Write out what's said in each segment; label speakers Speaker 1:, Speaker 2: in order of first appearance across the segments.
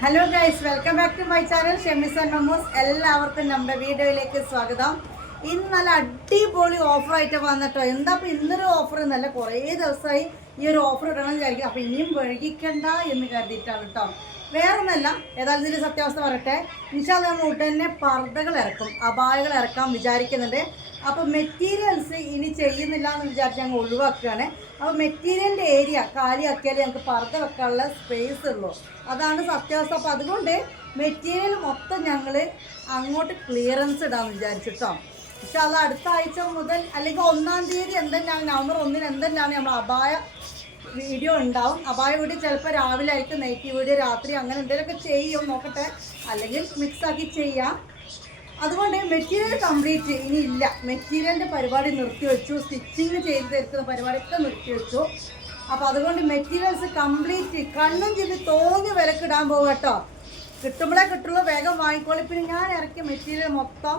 Speaker 1: Hello guys welcome back to my channel Shemis and Mammus എല്ലാവർക്കും നമ്മുടെ വീഡിയോയിലേക്ക് സ്വാഗതം. ഇന്ന് നല്ല അടിപൊളി ഓഫർ ആയിട്ട് വന്നിട്ടോ. എന്താ അപ്പം ഇന്നൊരു ഓഫർ നല്ല കുറേ ദിവസമായി ഈ ഒരു ഓഫർ ഇടണം എന്ന് വിചാരിക്കും അപ്പം ഇനിയും വൈകിക്കണ്ട എന്ന് കരുതിയിട്ടാണ് കേട്ടോ വേറെ ഒന്നല്ല ഏതായാലും ഇതിന്റെ സത്യാവസ്ഥ പറയട്ടെ. ഇൻഷാൽ നമ്മൾ ഉടനെ പർദ്ദകൾ ഇറക്കും അപായകൾ ഇറക്കാൻ വിചാരിക്കുന്നുണ്ട്. അപ്പം മെറ്റീരിയൽസ് ഇനി ചെയ്യുന്നില്ല എന്ന് വിചാരിച്ച് ഞങ്ങൾ ഒഴിവാക്കുകയാണ്. അപ്പോൾ മെറ്റീരിയലിന്റെ ഏരിയ കാലിയാക്കിയാലേ ഞങ്ങൾക്ക് പർദ്ദ വെക്കാനുള്ള സ്പേസ് ഉള്ളൂ. അതാണ് സത്യാവസ്ഥ. അപ്പോൾ അതുകൊണ്ട് മെറ്റീരിയൽ മൊത്തം ഞങ്ങൾ അങ്ങോട്ട് ക്ലിയറൻസ് ഇടാമെന്ന് വിചാരിച്ചിട്ടോ. പക്ഷെ അത് അടുത്ത ആഴ്ച മുതൽ അല്ലെങ്കിൽ ഒന്നാം തീയതി എന്തെല്ലാം നവംബർ ഒന്നിന് എന്തെല്ലാം നമ്മൾ അപായ വീഡിയോ ഉണ്ടാവും. അപായ വീഡിയോ ചിലപ്പോൾ രാവിലെ ആയിരിക്കും നൈറ്റ് വീഡിയോ രാത്രി അങ്ങനെ എന്തെങ്കിലുമൊക്കെ ചെയ്യും നോക്കട്ടെ. അല്ലെങ്കിൽ മിക്സാക്കി ചെയ്യാം. അതുകൊണ്ട് മെറ്റീരിയൽ കംപ്ലീറ്റ് ഇനി ഇല്ല. മെറ്റീരിയലിന്റെ പരിപാടി നിർത്തിവെച്ചു. സ്റ്റിച്ചിങ് ചെയ്ത് തരുത്തുന്ന പരിപാടിയൊക്കെ നിർത്തിവെച്ചു. അപ്പോൾ അതുകൊണ്ട് മെറ്റീരിയൽസ് കംപ്ലീറ്റ് കണ്ണും ചിന്തി തോന്നി വിലക്കിടാൻ പോകും കേട്ടോ. കിട്ടുമ്പോഴേ കിട്ടുള്ളൂ. വേഗം വാങ്ങിക്കോളി. പിന്നെ ഞാൻ ഇറക്കിയ മെറ്റീരിയൽ മൊത്തം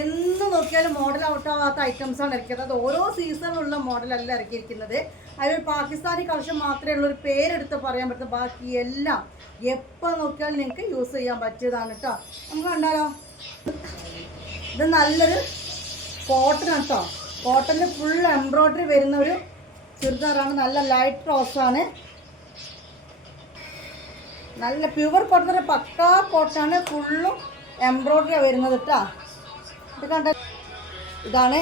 Speaker 1: എന്ന് നോക്കിയാലും മോഡൽ ഔട്ടാവാത്ത ഐറ്റംസാണ് ഇറക്കിയത്. അത് ഓരോ സീസണിലുള്ള മോഡലല്ല ഇറക്കിയിരിക്കുന്നത്. അതിൽ പാകിസ്ഥാനി കളക്ഷൻ മാത്രമേ ഉള്ളൂ. ഒരു പേരെടുത്ത് പറയാൻ പറ്റും ബാക്കി എല്ലാം എപ്പോൾ നോക്കിയാലും നിങ്ങൾക്ക് യൂസ് ചെയ്യാൻ പറ്റിയതാണ് കേട്ടോ. നമുക്ക് കണ്ടാലോ? ഇത് നല്ലൊരു കോട്ടൺ കേട്ടോ കോട്ടണിൽ ഫുൾ എംബ്രോയ്ഡറി വരുന്ന ഒരു ചുരിദാറാണ്. നല്ല ലൈറ്റ് റോസാണ് നല്ല പ്യുവർ കോട്ടൺ പക്കാ കോട്ടാണ് ഫുള്ളും എംബ്രോയ്ഡറി വരുന്നത് കേട്ടോ ഇത് കണ്ട ഇതാണ്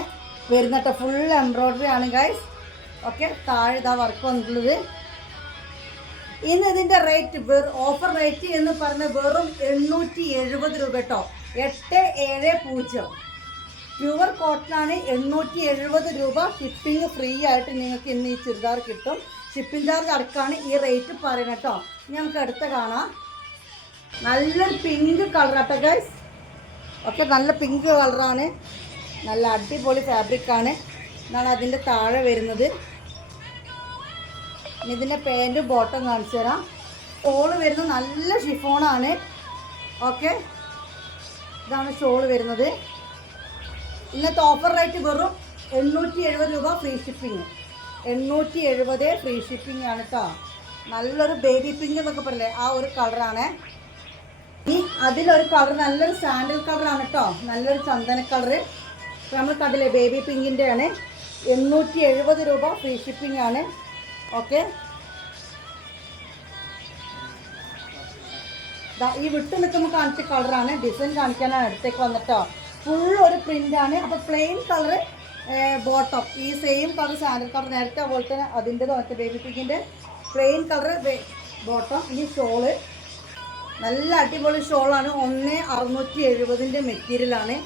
Speaker 1: വരുന്ന ഫുൾ എംബ്രോയ്ഡറി ആണ് ഗൈസ് ഓക്കെ താഴെ ഇതാ വർക്ക് വന്നിട്ടുള്ളത്. ഇന്ന് ഇതിന്റെ റേറ്റ് ഓഫർ റേറ്റ് എന്ന് പറഞ്ഞ വെറും എണ്ണൂറ്റി എഴുപത് രൂപ കേട്ടോ എട്ട് ഏഴ് പൂജ്യം. പ്യുവർ കോട്ടനാണ് എണ്ണൂറ്റി എഴുപത് രൂപ ഷിപ്പിംഗ് ഫ്രീ ആയിട്ട് നിങ്ങൾക്ക് ഇന്ന് ഈ ചുരിദാർ കിട്ടും. ഷിപ്പിംഗ് ചാർജ് അടക്കമാണ് ഈ റേറ്റ് പറയുന്നത് കേട്ടോ. ഞങ്ങൾക്ക് അടുത്ത കാണാം. നല്ലൊരു പിങ്ക് കളർ കേട്ടോ ഗൈസ് ഒക്കെ നല്ല പിങ്ക് കളറാണ് നല്ല അടിപൊളി ഫാബ്രിക്കാണ് എന്നാണ് അതിന്റെ താഴെ വരുന്നത്. ഇതിന്റെ പാന്റും ബോട്ടം കാണിച്ചു തരാം. ഓൾ വരുന്നത് നല്ല ഷിഫോണാണ് ഓക്കെ ഇതാണ് ഷോൾ വരുന്നത്. ഇന്നത്തെ ഓഫർ റേറ്റ് വെറും എണ്ണൂറ്റി എഴുപത് രൂപ ഫ്രീ ഷിപ്പിംഗ് എണ്ണൂറ്റി എഴുപത് ഫ്രീ ഷിപ്പിംഗ് ആണ് കേട്ടോ നല്ലൊരു ബേബി പിങ്ക് എന്നൊക്കെ പറയില്ലേ? ആ ഒരു കളറാണ് ഈ അതിലൊരു കളർ നല്ലൊരു സാൻഡൽ കളറാണ് കേട്ടോ നല്ലൊരു ചന്ദന കളർ നമ്മൾ കണ്ടില്ലേ ബേബി പിങ്കിന്റെ ആണ് എണ്ണൂറ്റി എഴുപത് രൂപ ഫ്രീ ഷിപ്പിംഗ് ആണ്. ഓക്കെ ഈ വിട്ട് നിൽക്കുമ്പോൾ കാണിച്ച കളറാണ് ഡിസൈൻ കാണിക്കാനാണ് അടുത്തേക്ക് വന്നിട്ടോ. ഫുൾ ഒരു പ്രിന്റാണ് അപ്പോൾ പ്ലെയിൻ കളറ് ബോട്ടം ഈ സെയിം കളർ സാൻഡൽ കളർ നേരത്തെ പോലെ തന്നെ അതിന്റെ മറ്റേ ബേബി പിക്കിന്റെ പ്ലെയിൻ കളർ ബോട്ടം ഈ ഷോൾ നല്ല അടിപൊളി ഷോളാണ് ഒന്ന് അറുന്നൂറ്റി എഴുപതിന്റെ മെറ്റീരിയലാണ്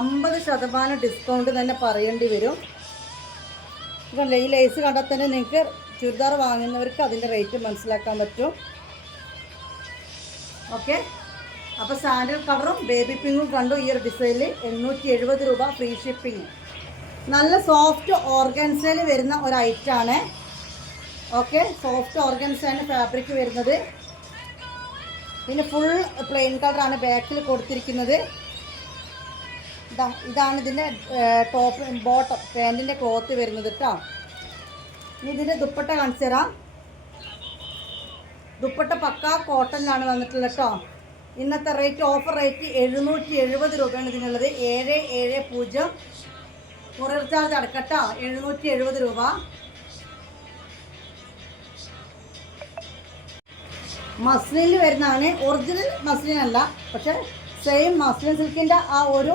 Speaker 1: അമ്പത് ശതമാനം ഡിസ്കൗണ്ട് തന്നെ പറയേണ്ടി വരും. ഇപ്പം ഈ ലേസ് കണ്ടാൽ തന്നെ നിങ്ങൾക്ക് ചുരിദാർ വാങ്ങുന്നവർക്ക് അതിന്റെ റേറ്റ് മനസ്സിലാക്കാൻ പറ്റും. ഓക്കെ? അപ്പോൾ സാൻഡൽ കളറും ബേബി പിങ്കും കണ്ടു ഈ ഒരു ഡിസൈനിൽ എണ്ണൂറ്റി എഴുപത് രൂപ ഫ്രീ ഷിപ്പിംഗ്. നല്ല സോഫ്റ്റ് ഓർഗൻസയിൽ വരുന്ന ഒരു ഐറ്റാണ്. ഓക്കെ? സോഫ്റ്റ് ഓർഗൻസാണ് ഫാബ്രിക് വരുന്നത്. പിന്നെ ഫുൾ പ്ലെയിൻ കളറാണ് ബാക്കിൽ കൊടുത്തിരിക്കുന്നത്. ഇതാ ഇതാണ് ഇതിന്റെ ടോപ്പ് ബോട്ടം പാന്റിന്റെ ക്ലോത്ത് വരുന്നത് കേട്ടോ. ഇനി ഇതിന്റെ ദുപ്പട്ട കാണിച്ചു തരാം. ദുപ്പട്ട പക്ക കോട്ടണിലാണ് വന്നിട്ടുള്ളത് കേട്ടോ. ഇന്നത്തെ റേറ്റ് ഓഫർ റേറ്റ് എഴുന്നൂറ്റി എഴുപത് രൂപയാണ് ഇതിനുള്ളത്. ഏഴ് ഏഴ് പൂജ്യം. കൊറിയർ ചാർജ് അടക്കട്ടോ എഴുന്നൂറ്റി എഴുപത് രൂപ മസ്ലിനിൽ വരുന്നതാണ്. ഒറിജിനൽ മസ്ലിനല്ല പക്ഷെ സെയിം മസ്ലിൻ സിൽക്കിന്റെ ആ ഒരു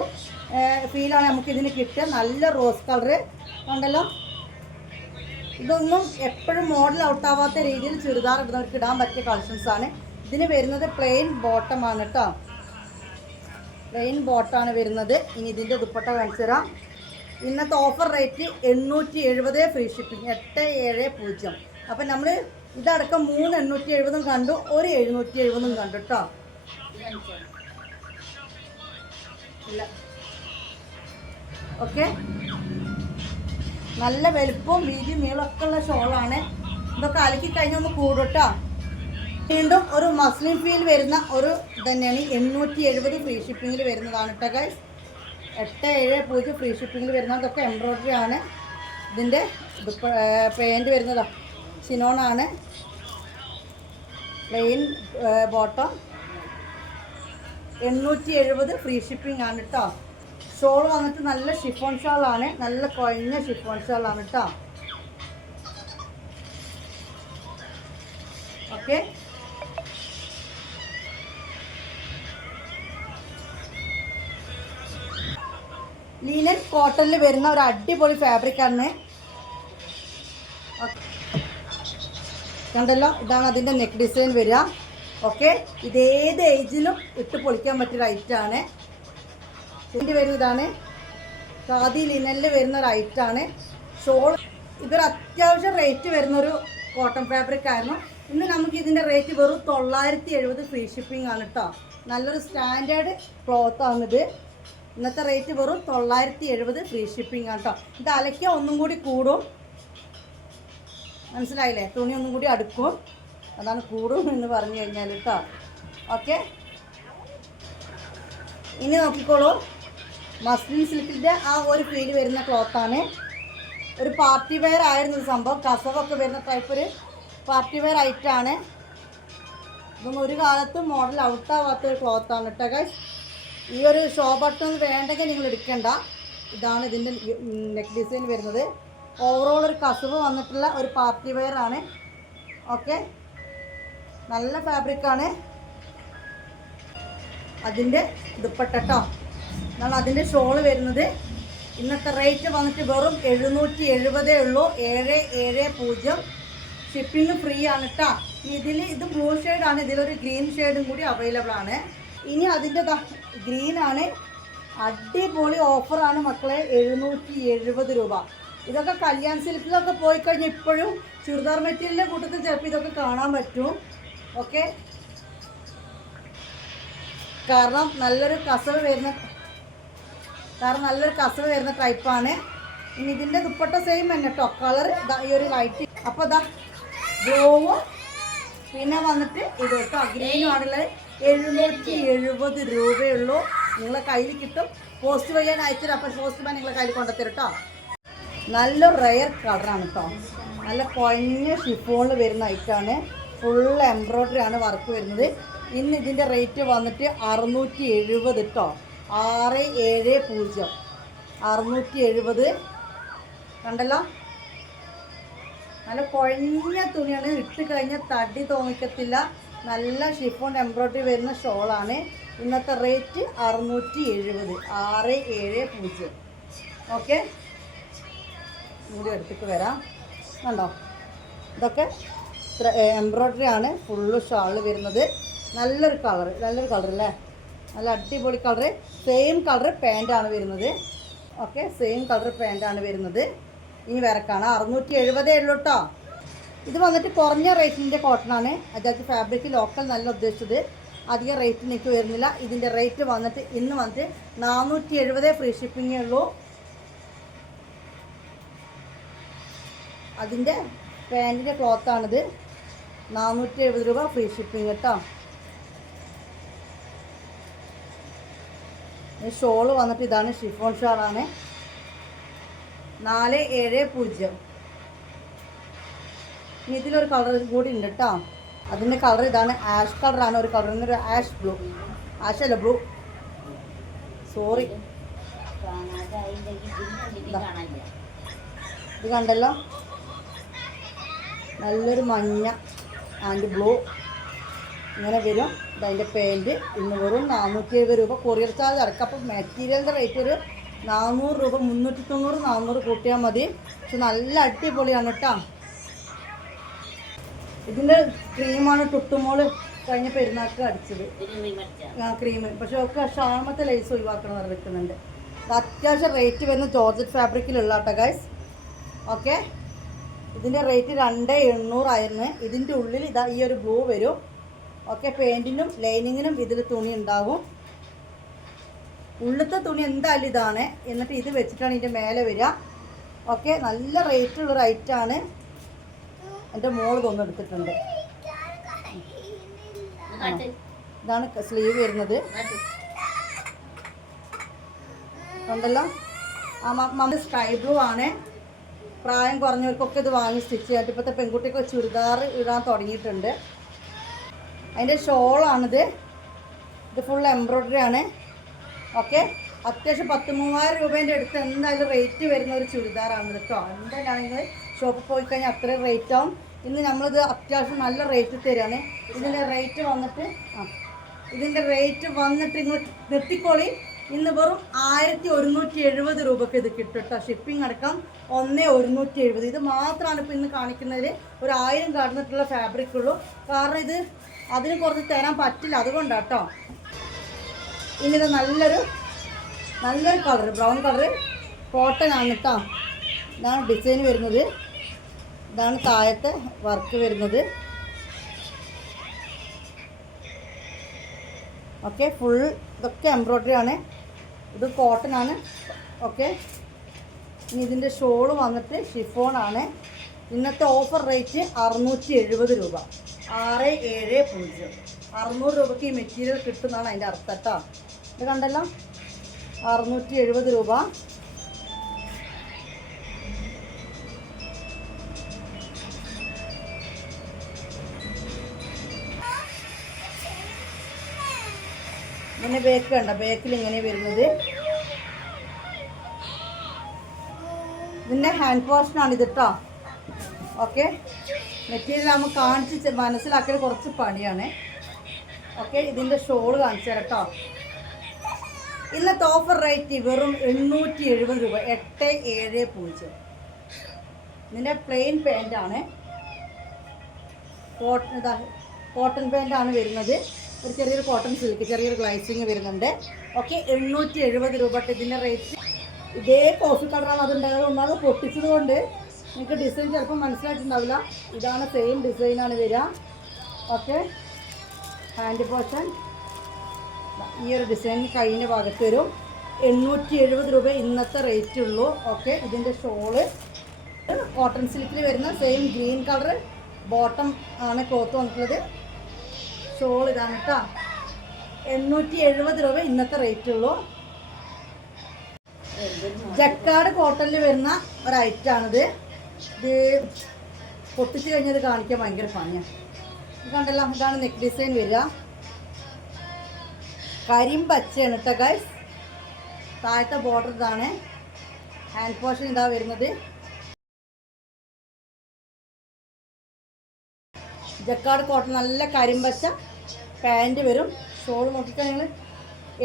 Speaker 1: ഫീലാണ് നമുക്ക് ഇതിന് കിട്ടുക. നല്ല റോസ് കളറ് ഉണ്ടല്ലോ ഇതൊന്നും എപ്പോഴും മോഡൽ ഔട്ടാവാത്ത രീതിയിൽ ചുരിദാർ ഇടുന്നവർക്ക് ഇടാൻ പറ്റിയ കളക്ഷൻസ് ആണ്. ഇതിന് വരുന്നത് പ്ലെയിൻ ബോട്ടമാണ് കേട്ടോ പ്ലെയിൻ ബോട്ടാണ് വരുന്നത്. ഇനി ഇതിന്റെ ദുപ്പട്ട കാണിച്ചു തരാം. ഇന്നത്തെ ഓഫർ റേറ്റ് എണ്ണൂറ്റി എഴുപത് ഫ്രീ ഷിപ്പിംഗ് എട്ട് ഏഴ് പൂജ്യം. അപ്പം നമ്മൾ ഇതടക്കം മൂന്ന് എണ്ണൂറ്റി എഴുപതും കണ്ടു. ഒരു എഴുന്നൂറ്റി എഴുപതും കണ്ടു കേട്ടോ ഇല്ല. ഓക്കെ നല്ല വലുപ്പവും വീതി നീളമൊക്കെ ഉള്ള ഷോളാണ്. ഇതൊക്കെ അലക്കി കഴിഞ്ഞ് ഒന്ന് കൂടും വീണ്ടും ഒരു മസ്ലിം ഫീൽ വരുന്ന ഒരു തന്നെയാണ്. എണ്ണൂറ്റി എഴുപത് ഫ്രീ ഷിപ്പിങ്ങിൽ വരുന്നതാണ് കേട്ടോ ഗൈസ് എട്ട് ഏഴ് പൂജ്യം ഫ്രീ ഷിപ്പിങ്ങിൽ വരുന്നതൊക്കെ എംബ്രോയ്ഡറി ആണ്. ഇതിന്റെ പെയിന്റ് വരുന്നതോ. ചിനോണാണ് പ്ലെയിൻ ബോട്ടം എണ്ണൂറ്റി എഴുപത് ഫ്രീ ഷിപ്പിംഗ് ആണ് കേട്ടോ ഷോൾ വന്നിട്ട് നല്ല ഷിഫോൺ ഷാളാണ് നല്ല കുഴഞ്ഞ ഷിഫോൺ ഷാളാണ് കേട്ടോ ഓക്കെ. ലീനൻ കോട്ടണിൽ വരുന്ന ഒരു അടിപൊളി ഫാബ്രിക് ആണ്. ഓക്കെ. കണ്ടല്ലോ? ഇതാണ് അതിന്റെ നെക്ക് ഡിസൈൻ വരിക. ഓക്കെ? ഇതേത് ഏജിലും ഇട്ട് പൊളിക്കാൻ പറ്റിയ ഐറ്റാണ് ഇതിന്റെ വരും ഇതാണ്. ഖാദി ലിനലിൽ വരുന്ന ഒരു ഐറ്റാണ് ഷോൾ ഇതൊരു അത്യാവശ്യം റേറ്റ് വരുന്നൊരു കോട്ടൺ ഫാബ്രിക് ആയിരുന്നു. ഇന്ന് നമുക്ക് ഇതിന്റെ റേറ്റ് വെറും തൊള്ളായിരത്തി എഴുപത് ഫ്രീ ഷിപ്പിംഗ് ആണ് കേട്ടോ നല്ലൊരു സ്റ്റാൻഡേർഡ് ക്ലോത്ത് ഇത്. ഇന്നത്തെ റേറ്റ് വെറും തൊള്ളായിരത്തി എഴുപത് ഫ്രീ ഷിപ്പിംഗ് ആണ് കേട്ടോ ഇത് അലക്കിയ ഒന്നും കൂടി കൂടും. മനസ്സിലായില്ലേ? തുണി ഒന്നും കൂടി അടുക്കും. അതാണ് കൂടും എന്ന് പറഞ്ഞു കഴിഞ്ഞാൽ കേട്ടോ ഓക്കെ ഇനി നോക്കിക്കോളൂ. മസ്ലിൻ സിൽക്കിന്റെ ആ ഒരു ഫീൽ വരുന്ന ക്ലോത്താണ് ഒരു പാർട്ടി വെയർ ആയിരുന്നു ഒരു സംഭവം. കസവൊക്കെ വരുന്ന ടൈപ്പ് ഒരു പാർട്ടി വെയർ ഐറ്റാണ് ഇതും ഒരു കാലത്തും മോഡൽ ഔട്ടാവാത്ത ഒരു ക്ലോത്താണ് കേട്ടോ ഗൈസ് ഈ ഒരു ഷോ ബട്ടൺ വേണ്ടെങ്കിൽ നിങ്ങൾ എടുക്കണ്ട. ഇതാണ് ഇതിന്റെ നെക്ക് ഡിസൈൻ വരുന്നത്. ഓവറോൾ ഒരു കസവ് വന്നിട്ടുള്ള ഒരു പാർട്ടി വെയർ ആണ്. ഓക്കെ നല്ല ഫാബ്രിക്കാണ് അതിന്റെ ദുപ്പട്ട കേട്ടോ എന്നാണ് അതിന്റെ ഷോൾ വരുന്നത് ഇന്നത്തെ റേറ്റ് വന്നിട്ട് വെറും എഴുന്നൂറ്റി എഴുപതേ ഉള്ളൂ. ഏഴ് ഏഴ് പൂജ്യം. ഷിപ്പിംഗ് ഫ്രീ ആണ് കേട്ടോ ഇതിൽ ഇത് ബ്ലൂ ആണ്. ഇതിലൊരു ഗ്രീൻ ഷെയ്ഡും കൂടി അവൈലബിൾ ആണ്. ഇനി അതിന്റെ ഗ്രീൻ ആണ്. അടിപൊളി ഓഫറാണ് മക്കളെ. എഴുന്നൂറ്റി എഴുപത് രൂപ. ഇതൊക്കെ കല്യാൺ സിൽക്കിലൊക്കെ പോയി കഴിഞ്ഞാൽ ഇപ്പോഴും ചുരിദാർ മെറ്റീരിയലിന്റെ കൂട്ടത്തിൽ ചിലപ്പോൾ ഇതൊക്കെ കാണാൻ പറ്റും. ഓക്കെ കാരണം നല്ലൊരു കസവ് വരുന്ന കാരണം നല്ലൊരു കസവ് വരുന്ന ടൈപ്പാണ് ഇനി ഇതിന്റെ ദുപ്പട്ട സെയിം തന്നെ കേട്ടോ കളർ ഈ ഒരു ലൈറ്റ് അപ്പോൾ ഇതാ ബ്ലൂവും പിന്നെ വന്നിട്ട് ഇത് കേട്ടോ അഗ്രീനും ആണുള്ളത്. എഴുന്നൂറ്റി എഴുപത് രൂപയുള്ളൂ. നിങ്ങളെ കയ്യിൽ കിട്ടും. പോസ്റ്റ് വഴിയാൻ അയച്ചിട്ട് അപ്പോൾ പോസ്റ്റ് മാൻ നിങ്ങളെ കയ്യിൽ കൊണ്ടുത്തരും കേട്ടോ നല്ല റയർ കളറാണ് കേട്ടോ നല്ല കുഴഞ്ഞ ഷിഫോണിൽ വരുന്ന ഐറ്റമാണ് ഫുൾ എംബ്രോയ്ഡറി ആണ് വർക്ക് വരുന്നത്. ഇന്ന് ഇതിന്റെ റേറ്റ് വന്നിട്ട് അറുന്നൂറ്റി എഴുപത് കേട്ടോ ആറ് ഏഴ് പൂജ്യം. അറുന്നൂറ്റി എഴുപത്. കണ്ടല്ലോ? നല്ല കുഴഞ്ഞ തുണിയാണ്. ഇട്ട് കഴിഞ്ഞാൽ തടി തോന്നിക്കത്തില്ല. നല്ല ഷിഫോൺ എംബ്രോയ്ഡറി വരുന്ന ഷോളാണ് ഇന്നത്തെ റേറ്റ് അറുന്നൂറ്റി എഴുപത്. ആറ് ഏഴ് പൂജ്യം. ഓക്കെ എടുത്തിട്ട് വരാം. കണ്ടോ? ഇതൊക്കെ എംബ്രോയ്ഡറി ആണ്. ഫുള്ള് ഷോൾ വരുന്നത്. നല്ലൊരു കളർ നല്ലൊരു കളർ അല്ലേ? നല്ല അടിപൊളി കളർ സെയിം കളർ പാന്റാണ് വരുന്നത്. ഓക്കെ സെയിം കളർ പാന്റാണ് വരുന്നത്. ഇനി വിറക്കാണ് അറുന്നൂറ്റി എഴുപതേ ഉള്ളൂ കേട്ടോ ഇത് വന്നിട്ട് കുറഞ്ഞ റേറ്റിന്റെ കോട്ടണാണ് അതായത് ഫാബ്രിക് ലോക്കൽ നല്ല ഉദ്ദേശിച്ചത്. അധികം റേറ്റ് എനിക്ക് വരുന്നില്ല ഇതിന്റെ റേറ്റ് വന്നിട്ട് ഇന്ന് വന്നിട്ട് നാനൂറ്റി എഴുപതേ ഫ്രീ ഷിപ്പിങ്ങേ ഉള്ളൂ. അതിന്റെ പാന്റിന്റെ ക്ലോത്താണിത് നാനൂറ്റി എഴുപത് രൂപ ഫ്രീ ഷിപ്പിംഗ് കേട്ടോ ഷോൾ വന്നിട്ട് ഇതാണ് ഷിഫോൺ ഷാളാണ്. നാല് ഏഴ് പൂജ്യം. ഇനി ഇതിലൊരു കളർ കൂടി ഉണ്ട് കേട്ടോ അതിന്റെ കളർ ഇതാണ് ആഷ് കളറാണ്. ഒരു കളർ ഒരു ആഷ് ബ്ലൂ. ആഷ് അല്ല ബ്ലൂ. സോറി. ഇത് കണ്ടല്ലോ? നല്ലൊരു മഞ്ഞ ആൻഡ് ബ്ലൂ. ഇങ്ങനെ വരും. ഇതതിന്റെ പാന്റ് ഇന്ന് വെറും നാനൂറ്റി എഴുപത് രൂപ. കൊറിയർ ചാർജ് അടക്കം. അപ്പോൾ മെറ്റീരിയലിന്റെ റേറ്റ് ഒരു നാനൂറ് രൂപ മുന്നൂറ്റി തൊണ്ണൂറ് നാനൂറ് കൂട്ടിയാൽ മതി. പക്ഷെ നല്ല അടിപൊളിയാണ് കേട്ടോ ഇതിന്റെ ക്രീമാണ് ടുട്ടുമോൾ കഴിഞ്ഞ പെരുന്നാൾക്ക് അടിച്ചത്. ആ ക്രീം പക്ഷെ ഒക്കെ ഷാമത്തെ ലൈസ് ഒഴിവാക്കണം ഇത് അത്യാവശ്യം റേറ്റ് വരുന്ന ജോർജറ്റ് ഫാബ്രിക്കിലുള്ള കേട്ടോ ഗൈസ് ഓക്കെ ഇതിന്റെ റേറ്റ് രണ്ട് എണ്ണൂറായിരുന്നു. ഇതിന്റെ ഉള്ളിൽ ഇതാ ഈ ഒരു ബ്ലൂ വരും. ഓക്കെ പെയിന്റിനും ലൈനിങ്ങിനും ഇതിൽ തുണി ഉണ്ടാവും. ഉള്ളത്തെ തുണി എന്തായാലും ഇതാണ്. എന്നിട്ട് ഇത് വെച്ചിട്ടാണ് ഇതിന്റെ മേലെ വരിക. ഓക്കെ നല്ല റേറ്റുള്ളൊരു ഐറ്റാണ് എന്റെ മോൾ തോന്നുന്നു എടുത്തിട്ടുണ്ട്. ഇതാണ് സ്ലീവ് വരുന്നത്. ഉണ്ടല്ലോ മമ്മ സ്കൈ ബ്ലൂ ആണ്. പ്രായം കുറഞ്ഞവർക്കൊക്കെ ഇത് വാങ്ങി സ്റ്റിച്ച് ചെയ്യാൻ ഇപ്പോഴത്തെ പെൺകുട്ടിയൊക്കെ ചുരിദാർ ഇടാൻ തുടങ്ങിയിട്ടുണ്ട്. അതിന്റെ ഷോളാണിത്. ഇത് ഫുൾ എംബ്രോയ്ഡറി ആണ്. ഓക്കെ അത്യാവശ്യം പത്ത് മൂവായിരം രൂപേന്റെ അടുത്ത് എന്തായാലും റേറ്റ് വരുന്ന ഒരു ചുരിദാറാണ് കേട്ടോ എന്തായാലും നിങ്ങൾ ഷോപ്പിൽ പോയി കഴിഞ്ഞാൽ അത്രയും റേറ്റ് ആവും. ഇന്ന് നമ്മളിത് അത്യാവശ്യം നല്ല റേറ്റ് തരികയാണ് ഇതിന്റെ റേറ്റ് വന്നിട്ട് ആ ഇതിന്റെ റേറ്റ് വന്നിട്ട് നിങ്ങൾ നിർത്തിക്കോളി. ഇന്ന് വെറും ആയിരത്തി ഒരുന്നൂറ്റി എഴുപത് രൂപക്ക് ഇത് കിട്ടും കേട്ടോ ഷിപ്പിംഗ് അടക്കം ഒന്നേ ഒരുന്നൂറ്റി എഴുപത് ഇത് മാത്രമാണ് ഇപ്പോൾ ഇന്ന് കാണിക്കുന്നതിൽ ഒരു ആയിരം കടന്നിട്ടുള്ള ഫാബ്രിക് ഉള്ളൂ. കാരണം ഇത് അതിന് കുറച്ച് തരാൻ പറ്റില്ല. അതുകൊണ്ടാണ് കേട്ടോ ഇത് നല്ലൊരു നല്ലൊരു കളർ ബ്രൗൺ കളർ കോട്ടൺ ആണ് കേട്ടോ ഇതാണ് ഡിസൈൻ വരുന്നത്. ഇതാണ് താഴത്തെ വർക്ക് വരുന്നത്. ഓക്കെ ഫുൾ ഇതൊക്കെ എംബ്രോയ്ഡറി ആണ്. ഇത് കോട്ടൺ ആണ്. ഓക്കെ. ഇനി ഇതിന്റെ ഷോൾ വന്നിട്ട് ഷിഫോൺ ആണ്. ഇന്നത്തെ ഓഫർ റേറ്റ് അറുന്നൂറ്റി രൂപ. ആറ് ഏഴ് പൂജ്യം. അറുന്നൂറ് രൂപയ്ക്ക് ഈ മെറ്റീരിയൽ കിട്ടുന്നതാണ് അതിന്റെ അർത്ഥം കേട്ടോ ഇത് കണ്ടല്ലോ? അറുന്നൂറ്റി എഴുപത് രൂപ. ഇങ്ങനെ ബേക്ക് കണ്ട ബേക്കിൽ ഇങ്ങനെ വരുന്നത്. ഇതിന്റെ ഹാൻഡ് വാഷിനാണ് ഇത് കേട്ടോ ഓക്കെ മെറ്റീരിയൽ നമ്മൾ കാണിച്ച് മനസ്സിലാക്കിയത് കുറച്ച് പണിയാണ്. ഓക്കെ ഇതിന്റെ ഷോൾ കാണിച്ചു തരാം കേട്ടോ ഇന്നത്തെ ഓഫർ റേറ്റ് വെറും എണ്ണൂറ്റി എഴുപത് രൂപ. എട്ട് ഏഴ് പൂജ്യം. ഇതിന്റെ പ്ലെയിൻ പാന്റാണ് കോട്ടൺ ഇതാ കോട്ടൺ പാന്റാണ് വരുന്നത്. ഒരു ചെറിയൊരു കോട്ടൺ സിൽക്ക് ചെറിയൊരു ഗ്ലൈസിങ് വരുന്നുണ്ട്. ഓക്കെ എണ്ണൂറ്റി എഴുപത് രൂപ ഇതിന്റെ റേറ്റ് ഇതേ കോഫി കളറാണ് അതുണ്ടായത് ഒന്നാമത് പൊട്ടിച്ചത് കൊണ്ട് നിങ്ങൾക്ക് ഡിസൈൻ ചിലപ്പോൾ മനസ്സിലായിട്ടുണ്ടാവില്ല. ഇതാണ് സെയിം ഡിസൈനാണ് വരിക. ഓക്കെ ഹാൻഡ് പോർഷൻ ഈ ഒരു ഡിസൈൻ കൈയിന്റെ ഭാഗത്ത് വരും. എണ്ണൂറ്റി എഴുപത് രൂപ ഇന്നത്തെ റേറ്റ് ഉള്ളൂ. ഓക്കെ ഇതിന്റെ ഷോൾ കോട്ടൺ സിൽക്കിൽ വരുന്ന സെയിം ഗ്രീൻ കളർ ബോട്ടം ആണ് ക്ലോത്ത് വന്നിട്ടുള്ളത്. ഷോൾ ഇതാണ് കേട്ടോ എണ്ണൂറ്റി എഴുപത് രൂപ ഇന്നത്തെ റേറ്റ് ഉള്ളൂ. ജക്കാട് കോട്ടണിൽ വരുന്ന ഒരു ഐറ്റാണിത് ഇത് പൊട്ടിച്ച് കഴിഞ്ഞത് കാണിക്കാൻ ഭയങ്കര ഇത് കണ്ടല്ലോ ഇതാണ് നെക്ക് ഡിസൈൻ വരിക. കരിമ്പച്ചയാണ് കേട്ടോ ഗൈസ് താഴത്തെ ബോർഡർ ഇതാണ്. ഹാൻഡ് പോഷൻ ഇതാ വരുന്നത്. ജക്കാട് കോട്ടൺ നല്ല കരിമ്പച്ച പാന്റ് വരും. ഷോൾ നോക്കിക്കാൻ നിങ്ങൾ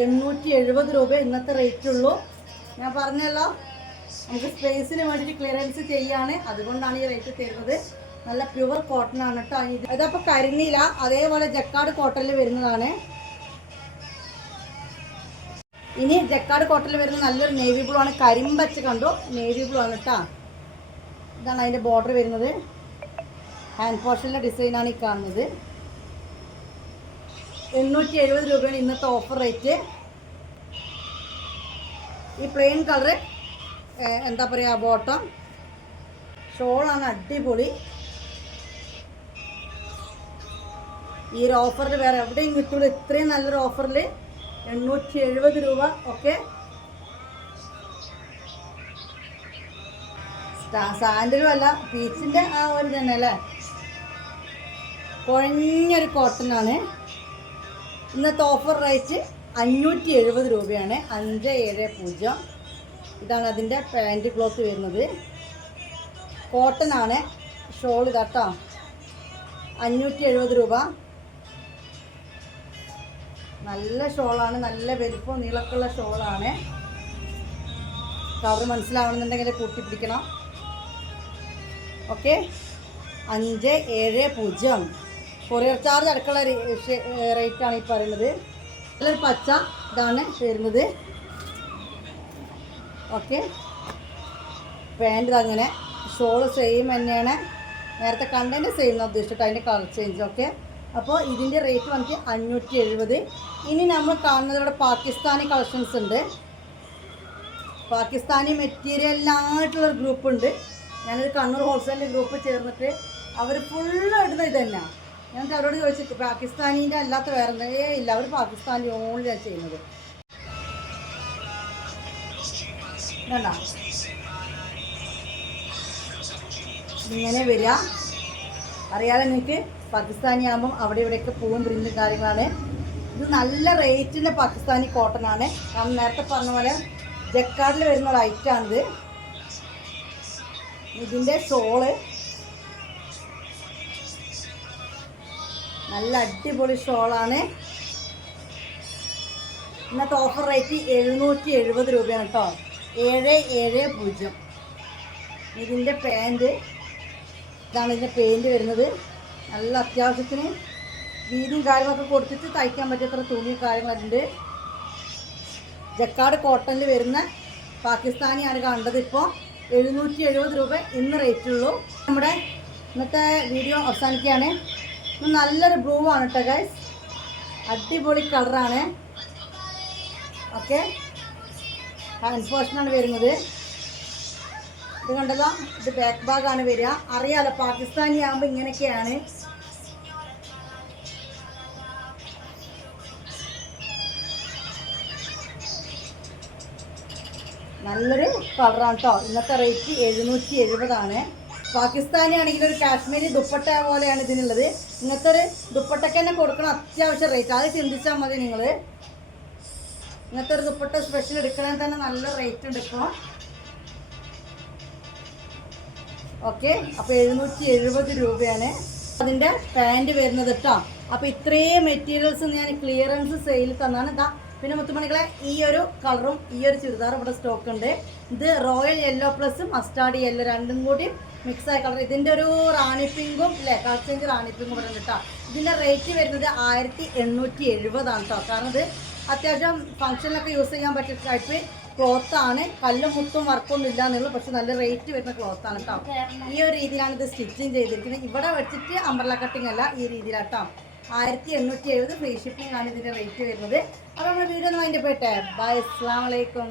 Speaker 1: എണ്ണൂറ്റി എഴുപത് രൂപ ഇന്നത്തെ റേറ്റ് ഉള്ളൂ. ഞാൻ പറഞ്ഞല്ലോ നമുക്ക് സ്പേസിന് വേണ്ടിയിട്ട് ക്ലിയറൻസ് ചെയ്യാണ്. അതുകൊണ്ടാണ് ഈ റേറ്റ് തരുന്നത്. നല്ല പ്യുവർ കോട്ടൺ ആണ് കേട്ടോ ഇത്. ഇതപ്പോൾ അതേപോലെ ജക്കാട് കോട്ടണിൽ വരുന്നതാണ്. ഇനി ജക്കാട് കോട്ടണിൽ വരുന്ന നല്ലൊരു നേവി ബ്ലൂ ആണ്. കരിമ്പച്ച കണ്ടു? നേവി ബ്ലൂ ആണ് കേട്ടോ ഇതാണ് അതിന്റെ ബോർഡർ വരുന്നത്. ഹാൻഡ് പോർഷനിലെ ഡിസൈനാണ് ഈ കാണുന്നത്. എണ്ണൂറ്റി എഴുപത് രൂപയാണ് ഇന്നത്തെ ഓഫർ റേറ്റ് ഈ പ്ലെയിൻ കളറ് എന്താ പറയുക ബോട്ടം ഷോളാണ് അടിപൊളി. ഈ ഒരു ഓഫറിൽ വേറെ എവിടെയും കിട്ടുള്ളൂ ഇത്രയും നല്ലൊരു ഓഫറിൽ എണ്ണൂറ്റി എഴുപത് രൂപ ഒക്കെ സാൻഡലും അല്ല പീച്ചിന്റെ ആ ഒരു തന്നെ അല്ലേ? കുഴഞ്ഞൊരു കോട്ടനാണ് ഇന്നത്തെ ഓഫർ റേറ്റ് അഞ്ഞൂറ്റി എഴുപത് രൂപയാണ്. അഞ്ച് ഏഴ് പൂജ്യം. ഇതാണ് അതിന്റെ പാന്റ് ക്ലോത്ത് വരുന്നത്. കോട്ടൺ ആണ്. ഷോൾ ഇതാട്ടോ അഞ്ഞൂറ്റി എഴുപത് രൂപ. നല്ല ഷോളാണ് നല്ല വലിപ്പം നീളക്കുള്ള ഷോളാണ് കവർ മനസ്സിലാവണമെന്നുണ്ടെങ്കിൽ കൂട്ടി പിടിക്കണം. ഓക്കെ അഞ്ച് ഏഴ് പൂജ്യം. കൊറിയർ ചാർജ് അടക്കമുള്ള റേറ്റാണ് ഈ പറയുന്നത്. നല്ലൊരു പച്ച ഇതാണ് വരുന്നത്. ഓക്കെ. പാന്റ് അങ്ങനെ ഷോൾ സെയിം തന്നെയാണ്. നേരത്തെ കണ്ടതിന്റെ സെയിം ഉദ്ദേശിച്ചിട്ട് അതിന്റെ കളർ ചേഞ്ച് ഓക്കെ. അപ്പോൾ ഇതിന്റെ റേറ്റ് വന്നിട്ട് അഞ്ഞൂറ്റി എഴുപത് ഇനി നമ്മൾ കാണുന്നത് ഇവിടെ പാകിസ്ഥാനി കളക്ഷൻസ് ഉണ്ട്. പാകിസ്ഥാനി മെറ്റീരിയലിനായിട്ടുള്ളൊരു ഗ്രൂപ്പ് ഉണ്ട്. ഞാനൊരു കണ്ണൂർ ഹോൾസെയിലിന്റെ ഗ്രൂപ്പ് ചേർന്നിട്ട് അവർ ഫുള്ള് ഇടുന്ന ഇത് തന്നെയാണ് ഞാൻ അവരോട് ചോദിച്ചിട്ട് പാകിസ്ഥാനീന്റെ അല്ലാത്ത വേറെ ഇല്ല. അവർ പാകിസ്ഥാനി ഓൺലിയാണ് ചെയ്യുന്നത്. വേണ്ട ഇങ്ങനെ വരിക. അറിയാതെ നിങ്ങൾക്ക് പാകിസ്ഥാനി ആകുമ്പം അവിടെ ഇവിടെയൊക്കെ പൂവും പ്രിന്റും കാര്യങ്ങളാണ്. ഇത് നല്ല റേറ്റിന്റെ പാകിസ്ഥാനി കോട്ടൺ ആണ്. ഞാൻ നേരത്തെ പറഞ്ഞ പോലെ ജക്കാർഡിൽ വരുന്ന ഒരു ഐറ്റാണിത് ഇതിന്റെ ഷോൾ നല്ല അടിപൊളി ഷോളാണ്. ഇന്നത്തെ ഓഫർ റേറ്റ് എഴുന്നൂറ്റി എഴുപത് രൂപയാണ് കേട്ടോ. ഏഴ് ഏഴ് പൂജ്യം. ഇതിന്റെ പാന്റ് ഇതാണ് ഇതിന്റെ പെയിന്റ് വരുന്നത്. നല്ല അത്യാവശ്യത്തിന് വീതിയും കാര്യങ്ങളൊക്കെ കൊടുത്തിട്ട് തയ്ക്കാൻ പറ്റിയത്ര തുണി കാര്യങ്ങളുണ്ട് ജക്കാട് കോട്ടണിൽ വരുന്ന പാകിസ്ഥാനിയാണ് കണ്ടത് ഇപ്പോൾ എഴുന്നൂറ്റി എഴുപത് രൂപ ഇന്ന് റേറ്റുള്ളൂ നമ്മുടെ ഇന്നത്തെ വീഡിയോ അവസാനിക്കുകയാണ്. നല്ലൊരു ബ്ലൂ ആണ് കേട്ടോ ഗൈസ് അടിപൊളി കളറാണ് ഓക്കെ ഹാൻഡ് പോർഷനാണ് വരുന്നത്. ഇത് കണ്ടതാ? ഇത് ബാക്ക് ബാഗാണ് വരിക. അറിയാലോ പാകിസ്ഥാനി ആകുമ്പോൾ ഇങ്ങനെയൊക്കെയാണ്. നല്ലൊരു കളറാണ് കേട്ടോ ഇന്നത്തെ റേറ്റ് എഴുന്നൂറ്റി എഴുപതാണ് പാകിസ്ഥാനി ആണെങ്കിൽ ഒരു കാശ്മീരി ദുപ്പട്ട പോലെയാണ് ഇതിനുള്ളത്. ഇങ്ങനത്തെ ഒരു ദുപ്പട്ടയ്ക്ക് തന്നെ കൊടുക്കണം അത്യാവശ്യം റേറ്റ് അത് ചിന്തിച്ചാൽ മതി നിങ്ങൾ ഇങ്ങനത്തെ ഒരു ദുപ്പട്ട സ്പെഷ്യൽ എടുക്കണേ തന്നെ നല്ല റേറ്റ് ഉണ്ട് ഇപ്പോൾ ഓക്കെ അപ്പോൾ എഴുന്നൂറ്റി എഴുപത് രൂപയാണ്. അതിന്റെ പാന്റ് വരുന്നത് കേട്ടോ അപ്പോൾ ഇത്രയും മെറ്റീരിയൽസ് ഞാൻ ക്ലിയറൻസ് സെയിൽ തന്നാണ്. ഇതാ പിന്നെ മുത്തുമണികളെ ഈ ഒരു കളറും ഈ ഒരു ചുരിദാറും ഇവിടെ സ്റ്റോക്ക് ഉണ്ട്. ഇത് royal yellow plus mustard yellow രണ്ടും കൂടി മിക്സ് ആയ കളർ ഇതിന്റെ ഒരു റാണി പിങ്കും അല്ലേ കളർ റാണി പിങ്കും ഇവിടെ ഉണ്ട് കേട്ടോ ഇതിന്റെ റേറ്റ് വരുന്നത് ആയിരത്തി എണ്ണൂറ്റി എഴുപതാണ് കേട്ടോ കാരണം ഇത് അത്യാവശ്യം ഫംഗ്ഷനിലൊക്കെ യൂസ് ചെയ്യാൻ പറ്റിയ ടൈപ്പ് ക്ലോത്ത് ആണ്. കല്ലും മുത്തും വർക്കൊന്നും ഇല്ല എന്നുള്ളൂ പക്ഷെ നല്ല റേറ്റ് വരുന്ന ക്ലോത്ത് ആണ് കേട്ടോ ഈ ഒരു രീതിയിലാണ് ഇത് സ്റ്റിച്ചിങ് ചെയ്തിരിക്കുന്നത്. ഇവിടെ വെച്ചിട്ട് അമ്പ്രല കട്ടിങ് അല്ല ഈ രീതിയിലാട്ടോ. ആയിരത്തി എണ്ണൂറ്റി എഴുപത് ഫ്രീ ഷിപ്പിംഗ് ആണ് ഇതിന്റെ റേറ്റ് വരുന്നത്. അപ്പോൾ നമ്മുടെ വീഡിയോ ഒന്ന് അതിന്റെ പോയിട്ടെ ബൈ അസ്സാം വലൈക്കും